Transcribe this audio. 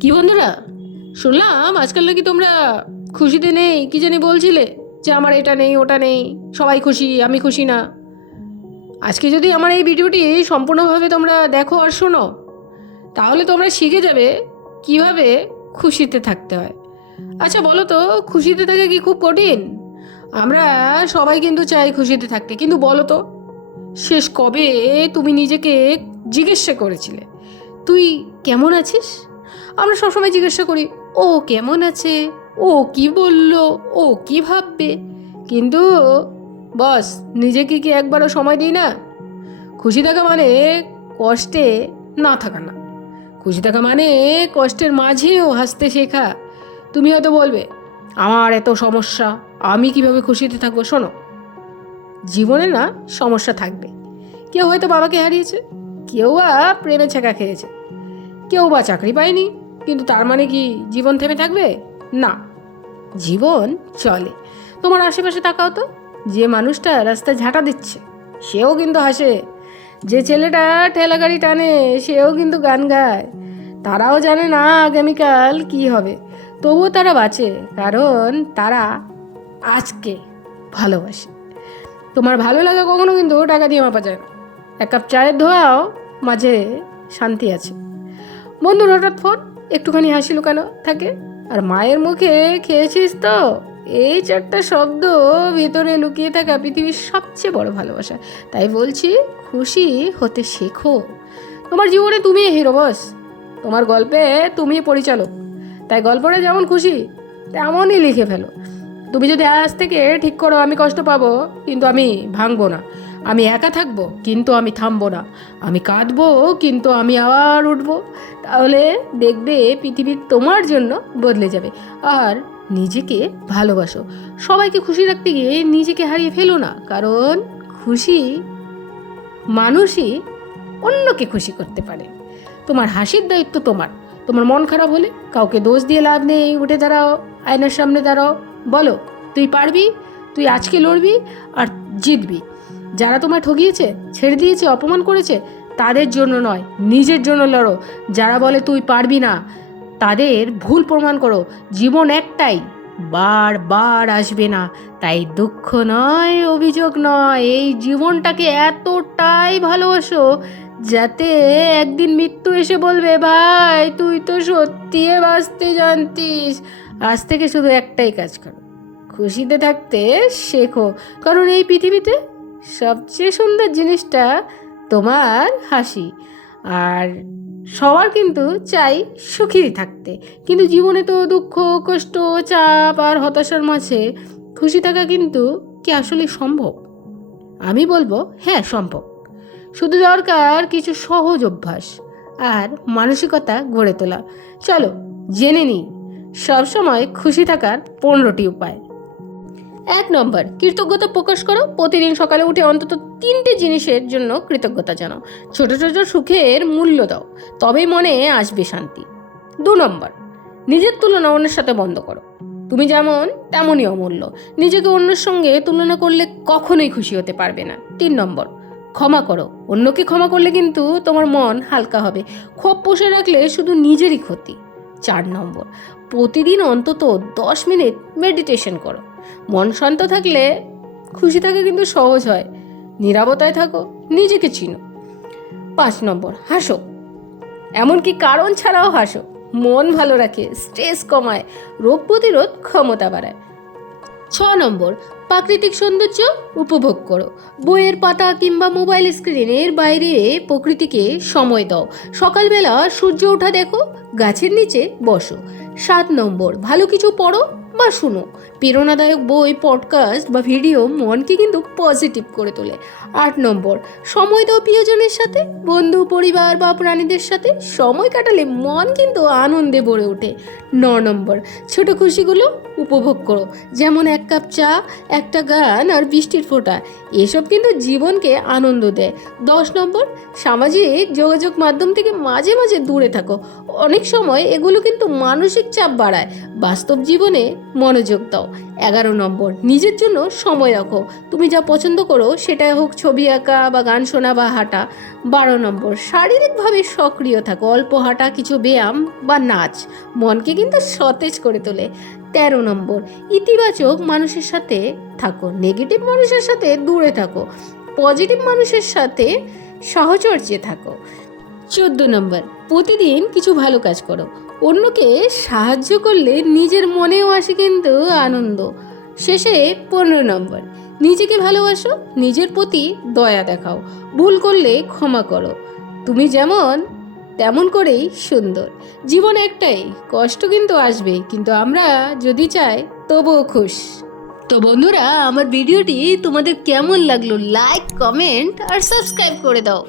কি বন্ধুরা, শুনলাম আজকাল নাকি তোমরা খুশিতে নেই, কি জানি বলছিলে যে আমার এটা নেই ওটা নেই, সবাই খুশি আমি খুশি না। আজকে যদি আমার এই ভিডিওটি সম্পূর্ণভাবে তোমরা দেখো আর শোনো, তাহলে তোমরা শিখে যাবে কিভাবে খুশিতে থাকতে হয়। আচ্ছা বলো তো, খুশিতে থাকা কি খুব কঠিন? আমরা সবাই কিন্তু চাই খুশিতে থাকতে, কিন্তু বলো তো শেষ কবে তুমি নিজেকে জিজ্ঞাসা করেছিলে তুই কেমন আছিস? আমরা সবসময় জিজ্ঞাসা করি ও কেমন আছে, ও কি বললো, ও কি ভাববে, কিন্তু বস নিজেকে কি একবারও সময় দিই না? খুশি থাকা মানে কষ্টে না থাকা না, খুশি থাকা মানে কষ্টের মাঝেও হাসতে শেখা। তুমি হয়তো বলবে আমার এত সমস্যা, আমি কিভাবে খুশিতে থাকবো? শোনো, জীবনে না সমস্যা থাকবে। কেউ হয়তো বাবাকে হারিয়েছে, কেউ বা প্রেমে ছেঁকা খেয়েছে, কেউ বা চাকরি পায়নি, কিন্তু তার মানে কি জীবন থেমে থাকবে? না, জীবন চলে। তোমার আশেপাশে তাকাও তো, যে মানুষটা রাস্তায় ঝাঁটা দিচ্ছে সেও কিন্তু হাসে, যে ছেলেটা ঠেলা গাড়ি টানে সেও কিন্তু গান গায়। তারাও জানে না আগামীকাল কি হবে, তবুও তারা বাঁচে, কারণ তারা আজকে ভালোবাসে। তোমার ভালো লাগা কখনো কিন্তু টাকা দিয়ে মাপা যায় না। এক কাপ চায়ের ধোয়াও মাঝে শান্তি আছে। বন্ধুর হঠাৎ ফোন, একটুখানি হাসি লুকানো থাকে, আর মায়ের মুখে খেয়েছিস তো, এই চারটা শব্দ ভিতরে লুকিয়ে থাকা পৃথিবীর সবচেয়ে বড় ভালোবাসা। তাই বলছি, খুশি হতে শেখো। তোমার জীবনে তুমি হিরো বস, তোমার গল্পে তুমি পরিচালক। তাই গল্পটা যেমন খুশি তেমনই লিখে ফেলো। তুমি যদি আজ থেকে ঠিক করো আমি কষ্ট পাবো কিন্তু আমি ভাঙবো না, আমি একা থাকবো কিন্তু আমি থামবো না, আমি কাঁদবো কিন্তু আমি আবার উঠবো, তাহলে দেখবে পৃথিবী তোমার জন্য বদলে যাবে। আর নিজেকে ভালোবাসো। সবাইকে খুশি রাখতে গিয়ে নিজেকে হারিয়ে ফেলো না, কারণ খুশি মানুষই অন্যকে খুশি করতে পারে। তোমার হাসির দায়িত্ব তোমার। তোমার মন খারাপ হলে কাউকে দোষ দিয়ে লাভ নেই, উঠে দাঁড়াও, আয়নার সামনে দাঁড়াও, বলো তুই পারবি, তুই আজকে লড়বি আর জিতবি। যারা তোমায় ঠকিয়েছে, ছেড়ে দিয়েছে, অপমান করেছে, তাদের জন্য নয়, নিজের জন্য লড়ো। যারা বলে তুই পারবি না, তাদের ভুল প্রমাণ করো। জীবন একটাই, বারবার আসবে না, তাই দুঃখ নয়, অভিযোগ নয়, এই জীবনটাকে এতটাই ভালোবাসো যাতে একদিন মৃত্যু এসে বলবে ভাই তুই তো সত্যি বাঁচতে জানতিস। আজ থেকে শুধু একটাই কাজ করো, খুশিতে থাকতে শেখো, কারণ এই পৃথিবীতে সবচেয়ে সুন্দর জিনিসটা তোমার হাসি। আর সবার কিন্তু চাই সুখী থাকতে, কিন্তু জীবনে তো দুঃখ, কষ্ট, চাপ আর হতাশার মাঝে খুশি থাকা কিন্তু কি আসলে সম্ভব? আমি বলবো হ্যাঁ সম্ভব। শুধু দরকার কিছু সহজ অভ্যাস আর মানসিকতা গড়ে তোলা। চলো জেনে নিই সবসময় খুশি থাকার 15টি উপায়। 1 নম্বর, কৃতজ্ঞতা প্রকাশ করো। প্রতিদিন সকালে উঠে অন্তত 3টে জিনিসের জন্য কৃতজ্ঞতা জানাও। ছোট ছোট সুখের মূল্য দাও, তবেই মনে আসবে শান্তি। 2 নম্বর, নিজের তুলনা অন্যের সাথে বন্ধ করো। তুমি যেমন তেমনই অমূল্য, নিজেকে অন্যের সঙ্গে তুলনা করলে কখনোই খুশি হতে পারবে না। 3 নম্বর, ক্ষমা করো। অন্যকে ক্ষমা করলে কিন্তু তোমার মন হালকা হবে, ক্ষোভ পুষে রাখলে শুধু নিজেরই ক্ষতি। 4 নম্বর, প্রতিদিন অন্তত 10 মিনিট মেডিটেশন করো। মন শান্ত থাকলে খুশি থাকা কিন্তু সহজ হয়। নীরবতায় থাকো, নিজেকে চিনো। 5 নম্বর, হাসো, এমনকি কারণ ছাড়াও হাসো। মন ভালো রাখে, স্ট্রেস কমায়, রোগ প্রতিরোধ ক্ষমতা বাড়ায়। 6 নম্বর, প্রাকৃতিক সৌন্দর্য উপভোগ করো। বইয়ের পাতা কিংবা মোবাইল স্ক্রিনের বাইরে প্রকৃতিকে সময় দাও। সকালবেলা সূর্য ওঠা দেখো, গাছের নিচে বসো। 7 নম্বর, ভালো কিছু পড়ো বা শুনো। প্রেরণাদায়ক বই, পডকাস্ট বা ভিডিও মনকে কিন্তু পজিটিভ করে তোলে। 8 নম্বর, সময় দাও প্রিয়জনের সাথে। বন্ধু, পরিবার বা প্রাণীদের সাথে সময় কাটালে মন কিন্তু আনন্দে ভরে ওঠে। 9 নম্বর, ছোট খুশিগুলো উপভোগ করো, যেমন এক কাপ চা, একটা গান আর বৃষ্টির ফোঁটা। এসব কিন্তু জীবনকে আনন্দ দেয়। 10 নম্বর, সামাজিক যোগাযোগ মাধ্যম থেকে মাঝে মাঝে দূরে থাকো। অনেক সময় এগুলো কিন্তু মানসিক চাপ বাড়ায়। বাস্তব জীবনে মনোযোগ দাও। 11 নম্বর, নিজের জন্য সময় রাখো। তুমি যা পছন্দ করো, সেটাই হোক ছবি আঁকা বা গান শোনা বা হাঁটা। 12 নম্বর, শারীরিকভাবে সক্রিয় থাকো। অল্প হাঁটা, কিছু ব্যায়াম বা নাচ মনকে কিন্তু সতেজ করে তোলে। 13 নম্বর, ইতিবাচক মানুষের সাথে থাকো, নেগেটিভ মানুষের সাথে দূরে থাকো। পজিটিভ মানুষের সাথে সহচর্যে থাকো। 14 নম্বর, প্রতিদিন কিছু ভালো কাজ করো। অন্যকে সাহায্য করলে নিজের মনেও আসে কিন্তু আনন্দ। শেষে 15 নম্বর, নিজেকে ভালোবাসো, নিজের প্রতি দয়া দেখাও। ভুল করলে ক্ষমা করো। তুমি যেমন তেমন করেই সুন্দর। জীবন একটাই, কষ্ট কিন্তু আসবে, কিন্তু আমরা যদি চাই তবুও খুশ। তো বন্ধুরা, আমার ভিডিওটি তোমাদের কেমন লাগলো লাইক, কমেন্ট আর সাবস্ক্রাইব করে দাও।